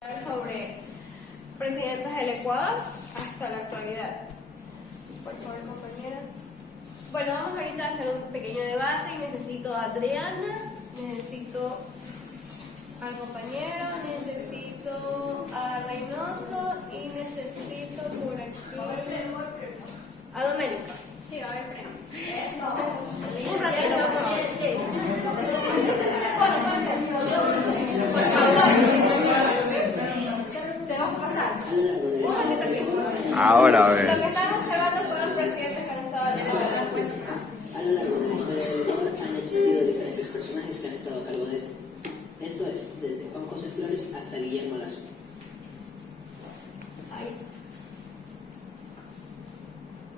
Sobre presidentes del Ecuador hasta la actualidad. Por favor, compañera. Bueno, vamos ahorita a hacer un pequeño debate y necesito a Adriana, necesito al compañero, necesito a Reynoso y necesito por aquí a Doménica. Sí, a ver, freno. Un ratito, por favor. Ahora, a ver. Lo que están observando son los presidentes que han estado en el A lo largo de la historia del Ecuador han existido diferentes personajes que han estado a cargo de esto. Esto es desde Juan José Flores hasta Guillermo Lasso. Ahí.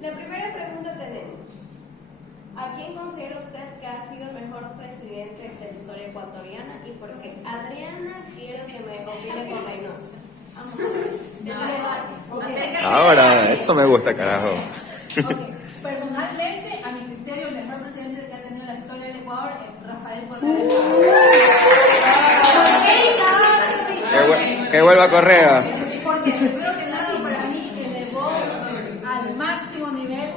La primera pregunta tenemos. ¿A quién considera usted que ha sido el mejor presidente de la historia ecuatoriana y por qué? Adriana, quiero que me opine con Reynoso. Vamos a ver. Ahora, eso me gusta, carajo. Okay. Personalmente, a mi criterio, el mejor presidente que ha tenido la historia del Ecuador es Rafael Correa. Que vuelva Correa. Porque primero que nada, para mí, elevó al máximo nivel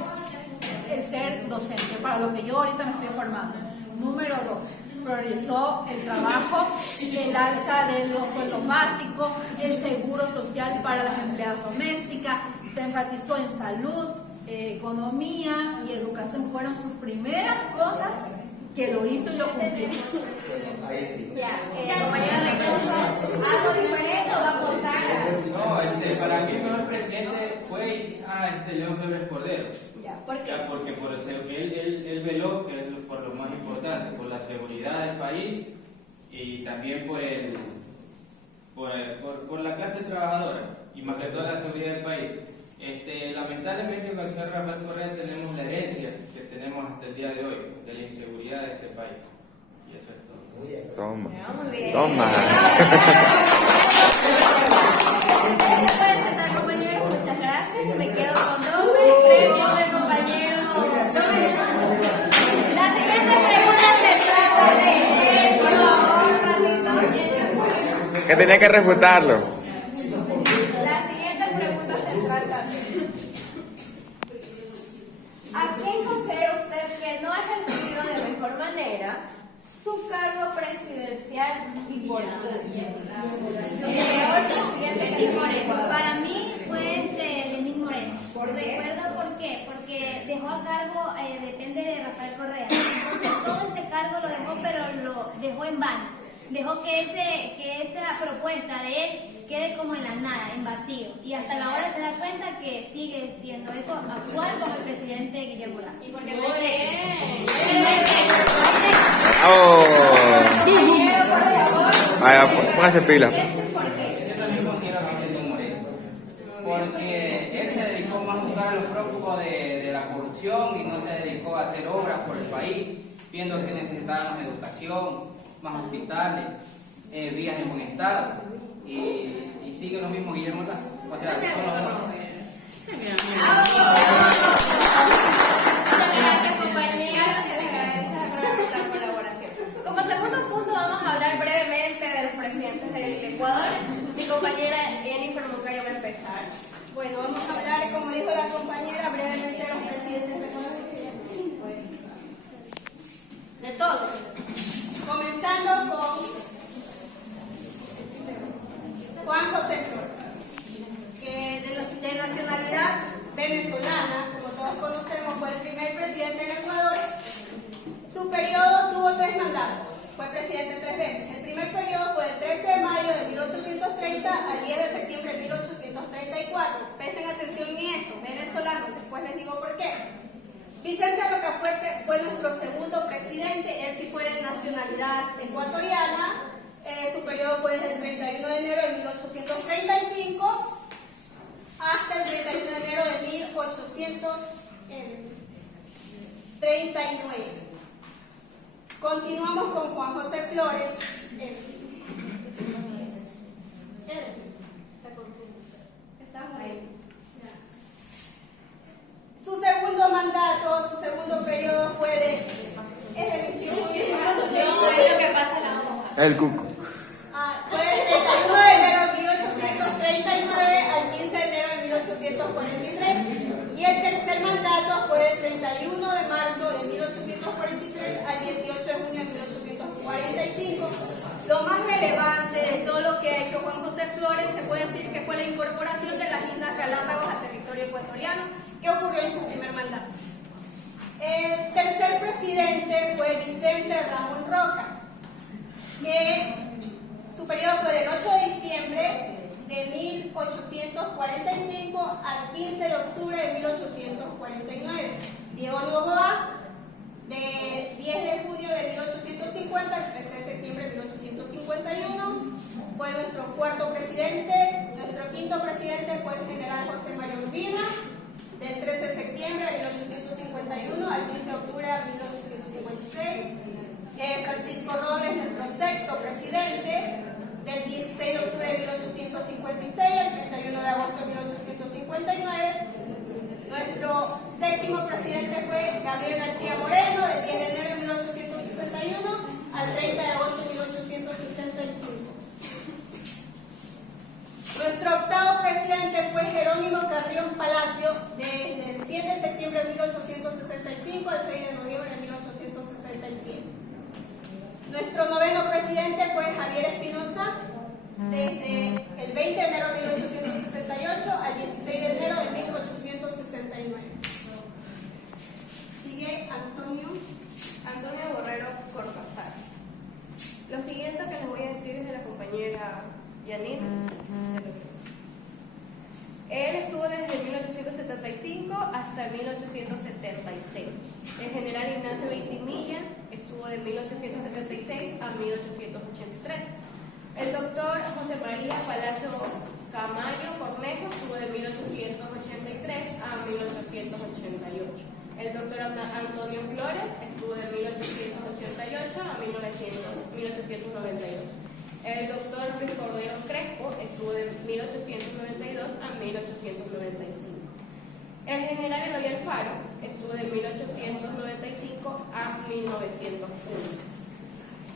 el ser docente, para lo que yo ahorita me estoy formando. Número 2. Priorizó el trabajo, el alza de los sueldos básicos, el seguro social para las empleadas domésticas, se enfatizó en salud, economía y educación. Fueron sus primeras cosas que lo hizo y lo cumplió. Ya, compañera Reynoso, ¿algo diferente o va a contar? No, para mí el mejor presidente fue León Febres Cordero. Ya, ¿por qué? Ya, porque él veló, que es por lo más importante, por la seguridad del país y también por la clase trabajadora y más que todo la seguridad del país. Lamentablemente con el señor Rafael Correa tenemos la herencia que tenemos hasta el día de hoy de la inseguridad de este país. Y eso es todo. Toma. Muy bien. Toma. Pueden sentar, compañeros, muchas gracias. Me quedo con Dome. Premio del compañero Dome. La siguiente pregunta se trata de... Por favor, ratito. Que tenía que refutarlo. La siguiente pregunta se trata de... ¿A quién considera usted que no ha ejercido de mejor manera su cargo presidencial y por qué? Para mí fue Lenín Moreno. ¿Recuerdo por qué? Porque dejó a cargo, depende de Rafael Correa. Entonces todo ese cargo lo dejó, pero lo dejó en vano. Dejó que esa propuesta de él quede como en la nada, en vacío. Y hasta la hora se da cuenta que sigue siendo eso actual como el presidente Guillermo Lasso. Muy bien. Oh. Vaya, póngase pila. Yo también considero a Lenín Moreno, porque él se dedicó más a buscar a los prófugos de la corrupción y no se dedicó a hacer obras por el país, viendo que necesitábamos educación, más hospitales, vías en buen estado, y sigue lo mismo Guillermo Lasso. O sea, son los dos. Muchas gracias, compañeras. Se les agradece la colaboración. Como segundo punto, vamos a hablar brevemente de los presidentes del Ecuador. Mi compañera Jennifer Moncayo va a empezar. Bueno, vamos a hablar, como dijo la compañera, brevemente de los presidentes del Ecuador. De todos. Comenzando con Juan José Flores, que de nacionalidad venezolana, como todos conocemos, fue el primer presidente del Ecuador. Su periodo tuvo 3 mandatos, fue presidente 3 veces. El primer periodo fue del 13 de mayo de 1830 al 10 de septiembre de 1834. Presten atención en eso, venezolanos, después les digo por qué. Vicente Rocafuerte fue nuestro segundo presidente, él sí fue de nacionalidad ecuatoriana. Su periodo fue desde el 31 de enero de 1835 hasta el 31 de enero de 1839. Continuamos con Juan José Flores. ¿Estamos ahí? Su segundo mandato, su segundo periodo fue de... No, es lo que pasa en la hoja. El cuco. Fue el 31 de enero de 1839 31 de marzo de 1843 al 18 de junio de 1845. Lo más relevante de todo lo que ha hecho Juan José Flores se puede decir que fue la incorporación de las Islas Galápagos al territorio ecuatoriano, que ocurrió en su primer mandato. El tercer presidente fue Vicente Ramón Roca, que su periodo fue del 8 de diciembre de 1845 al 15 de octubre de 1849. Diego Noboa, de 10 de junio de 1850 al 13 de septiembre de 1851, fue nuestro cuarto presidente. Nuestro quinto presidente fue el general José María Urbina, del 13 de septiembre de 1851 al 15 de octubre de 1856. Francisco Robles, nuestro sexto presidente, del 16 de octubre de 1856 al 31 de agosto de 1859. Nuestro séptimo presidente fue Gabriel García Moreno, del 10 de enero de 1861 al 30 de agosto de 1865. Nuestro octavo presidente fue Jerónimo Carrión Palacio, desde el 7 de septiembre de 1865 al 6 de noviembre de 1867. Nuestro noveno presidente fue Javier Espinosa, desde el 20 de enero de 1868 al 16 de enero de 1869. Sigue Antonio Borrero Cortázar. Lo siguiente que les voy a decir es de la compañera Yanit. Él estuvo desde 1875 hasta 1876. El general Ignacio Veintimilla estuvo de 1876 a 1883. El doctor José María Palacio Camayo Cornejo estuvo de 1883 a 1888. El doctor Antonio Flores estuvo de 1888 a 1892. El doctor Luis Cordero Crespo estuvo de 1892 a 1895. El general Eloy Alfaro estuvo de 1895 a 1901.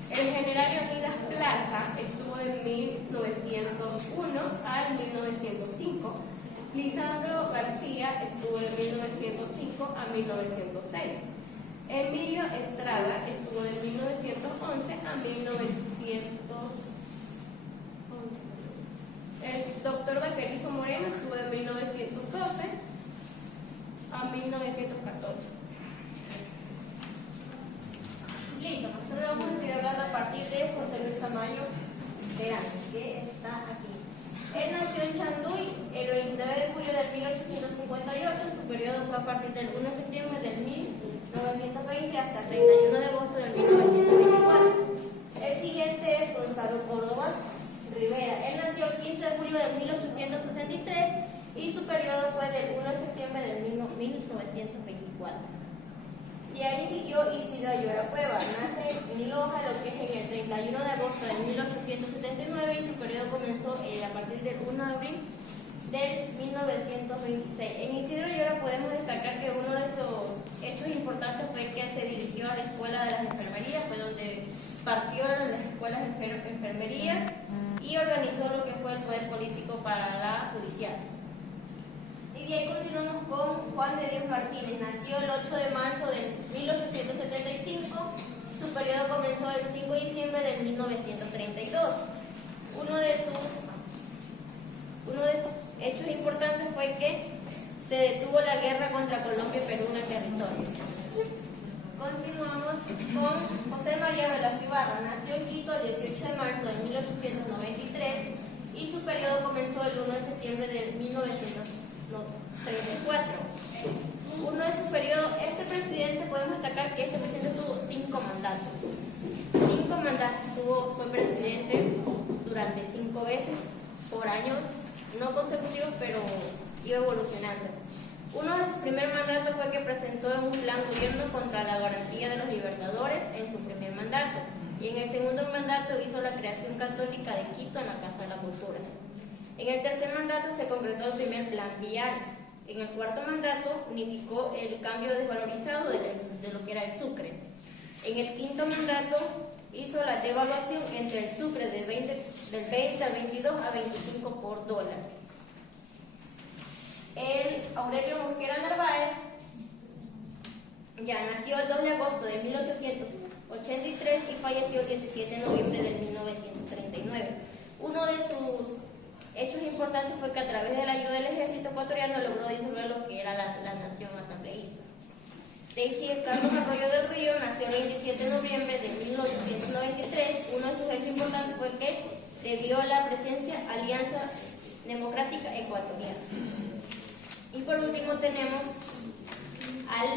El general Leonidas Plaza estuvo de 1901 al 1905. Lisandro García estuvo de 1905 a 1906. Emilio Estrada estuvo de 1911 a 1911. El doctor Vaquerizo Moreno estuvo de 1912 a 1914. Listo, nosotros vamos a seguir hablando a partir de José Luis Tamayo Terán, que está aquí. Él nació en Chanduy el 29 de julio de 1858. Su periodo fue a partir del 1 de septiembre del 1920 hasta el 31 de agosto del 1924. El siguiente es Gonzalo Córdoba Rivera. Él nació el 15 de julio de 1863 y su periodo fue del 1 de septiembre de 1924. Y ahí siguió Isidro Ayora Cueva. Nace en Loja, lo que es en el 31 de agosto de 1879 y su periodo comenzó a partir del 1 de abril del 1926. En Isidro Ayora podemos destacar que uno de esos hechos importantes fue que se dirigió a la Escuela de las Enfermerías, fue donde partió las escuelas de enfermerías y organizó lo que fue el poder político para la judicial. Y de ahí continuamos con Juan de Dios Martínez. Nació el 8 de marzo de 1875. Su periodo comenzó el 5 de diciembre de 1932. Uno de sus hechos importantes fue que se detuvo la guerra contra Colombia y Perú en el territorio. Continuamos con José María Velasco Ibarra. Nació en Quito el 18 de marzo de 1893 y su periodo comenzó el 1 de septiembre de 1934. Uno de sus periodos, este presidente, podemos destacar que este presidente tuvo 5 mandatos. 5 mandatos, fue presidente durante 5 veces, por años no consecutivos, pero iba evolucionando. Uno de sus primeros mandatos fue que presentó un plan gobierno contra la garantía de los libertadores en su primer mandato. Y en el segundo mandato hizo la creación católica de Quito en la Casa de la Cultura. En el tercer mandato se concretó el primer plan vial. En el cuarto mandato unificó el cambio desvalorizado de lo que era el sucre. En el quinto mandato hizo la devaluación entre el sucre del 20 al 22 a 25 por dólar. El Aurelio Mosquera Narváez Ya nació el 2 de agosto de 1883 y falleció el 17 de noviembre de 1939. Uno de sus hechos importantes fue que a través de la ayuda del ejército ecuatoriano logró disolver lo que era la nación asambleísta. Daisy Carlos Arroyo del Río nació el 27 de noviembre de 1893. Uno de sus hechos importantes fue que se dio la presencia Alianza Democrática Ecuatoriana. Y por último tenemos al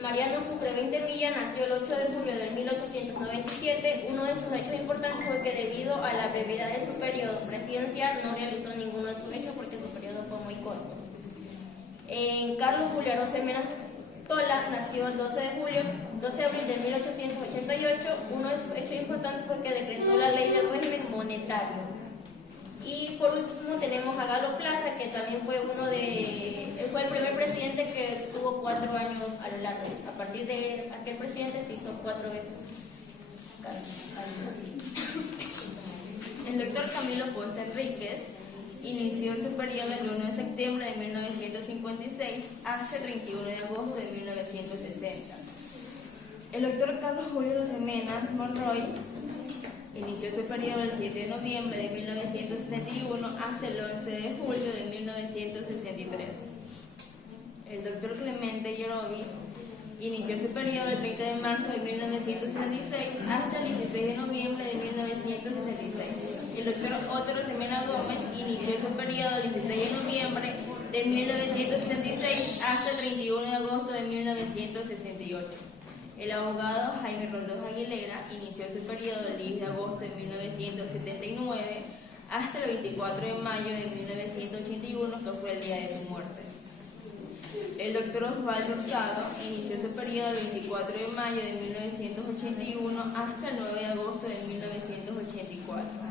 Mariano Sucre Villa, nació el 8 de junio de 1897. Uno de sus hechos importantes fue que debido a la brevedad de su periodo presidencial no realizó ninguno de sus hechos porque su periodo fue muy corto. Carlos Julio Arosemena Tola nació el 12 de abril de 1888. Uno de sus hechos importantes fue que decretó la ley del régimen monetario. Y por último tenemos a Galo Plaza, que también fue él fue el primer presidente que tuvo 4 años a lo largo. A partir de aquel presidente se hizo 4 veces. El doctor Camilo Ponce Enríquez inició su periodo el 1 de septiembre de 1956 hasta el 31 de agosto de 1960. El doctor Carlos Julio Rosemena Monroy inició su periodo el 7 de noviembre de 1971 hasta el 11 de julio de 1963. El doctor Clemente Yorobi inició su periodo el 30 de marzo de 1966 hasta el 16 de noviembre de 1966. El doctor Otto Rosemena Gómez inició su periodo el 16 de noviembre de 1976 hasta el 31 de agosto de 1968. El abogado Jaime Roldós Aguilera inició su periodo el 10 de agosto de 1979 hasta el 24 de mayo de 1981, que fue el día de su muerte. El doctor Osvaldo Hurtado inició su periodo el 24 de mayo de 1981 hasta el 9 de agosto de 1984.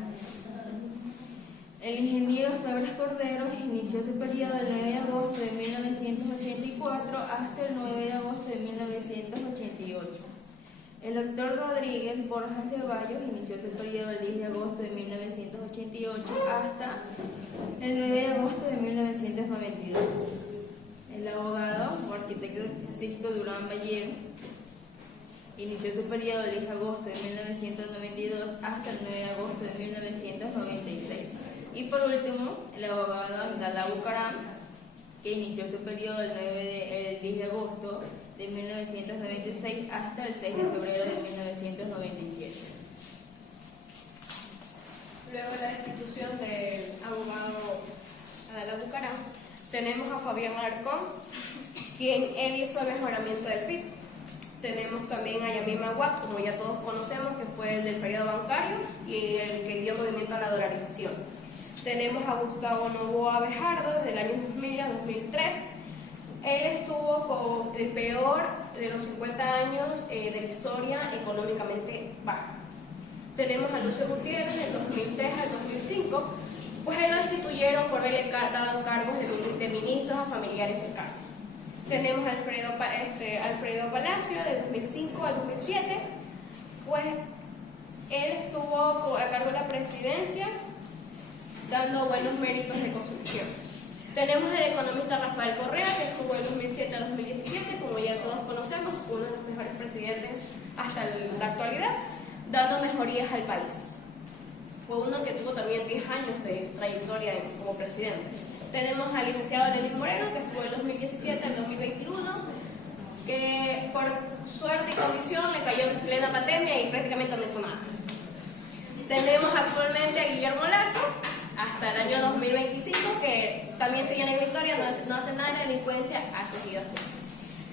El ingeniero Febres Cordero inició su periodo el 9 de agosto de 1984 hasta el 9 de agosto de 1988. El doctor Rodríguez Borja Ceballos inició su periodo el 10 de agosto de 1988 hasta el 9 de agosto de 1992. El abogado o arquitecto Sixto Durán Valle inició su periodo el 10 de agosto de 1992 hasta el 9 de agosto de 1996. Y por último, el abogado Abdalá Bucaram, que inició su periodo el 10 de agosto de 1996 hasta el 6 de febrero de 1997. Luego de la destitución del abogado Abdalá Bucaram, tenemos a Fabián Alarcón, quien él hizo el mejoramiento del PIB. Tenemos también a Yamima Aguad, como ya todos conocemos, que fue el del periodo bancario y el que dio movimiento a la dolarización. Tenemos a Gustavo Novoa Bejardo desde el año 2000 a 2003. Él estuvo con el peor de los 50 años de la historia económicamente baja. Tenemos a Lucio Gutiérrez del 2003 al 2005, pues él lo destituyeron por haberle dado cargos de ministros a familiares cercanos. Tenemos a Alfredo Palacio del 2005 al 2007, pues él estuvo a cargo de la presidencia dando buenos méritos de construcción. Tenemos al economista Rafael Correa, que estuvo del 2007 al 2017, como ya todos conocemos, uno de los mejores presidentes hasta la actualidad, dando mejorías al país. Fue uno que tuvo también 10 años de trayectoria como presidente. Tenemos al licenciado Lenín Moreno, que estuvo del 2017 al 2021, que por suerte y condición le cayó en plena pandemia y prácticamente no hizo nada. Tenemos actualmente a Guillermo Lazo, hasta el año 2025, que también sigue en victoria, no hace nada de delincuencia, ha seguido así.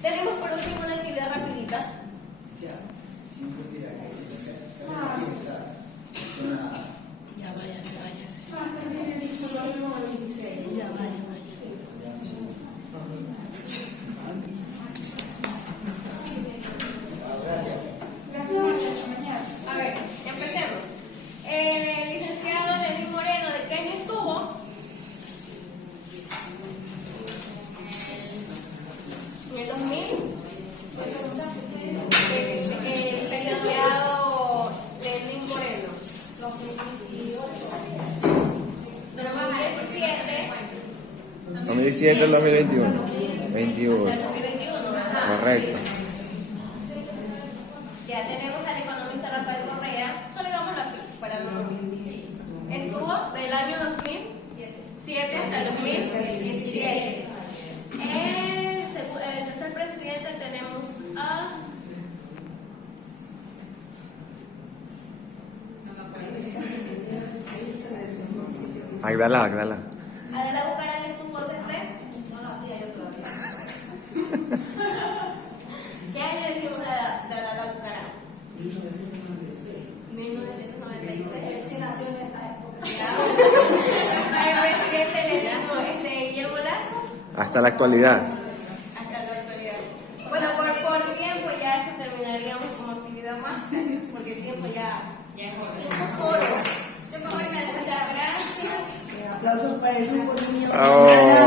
Tenemos por último una actividad rapidita. Ya váyase. A ver, empecemos. Licenciado Lenín Moreno, ¿de qué año estuvo? ¿En el 2000? El licenciado Lenín Moreno. 2017 al 2021. 21. Hasta el 2021, ajá. Correcto. hasta el 2017. El tercer presidente tenemos a Agdala. Adela Bucaram. ¿Estuvo desde? No nacía yo todavía. ¿Qué año dijimos de Adela Bucaram? 1996. Él sí nació en esa época. Al presidente le dimos Guillermo Lazo. Hasta la actualidad. Hasta la actualidad. Bueno, por tiempo ya se terminaríamos como actividad más, porque el tiempo ya es oro. Yo me voy a muchas gracias. Aplausos para el grupo niño. Oh.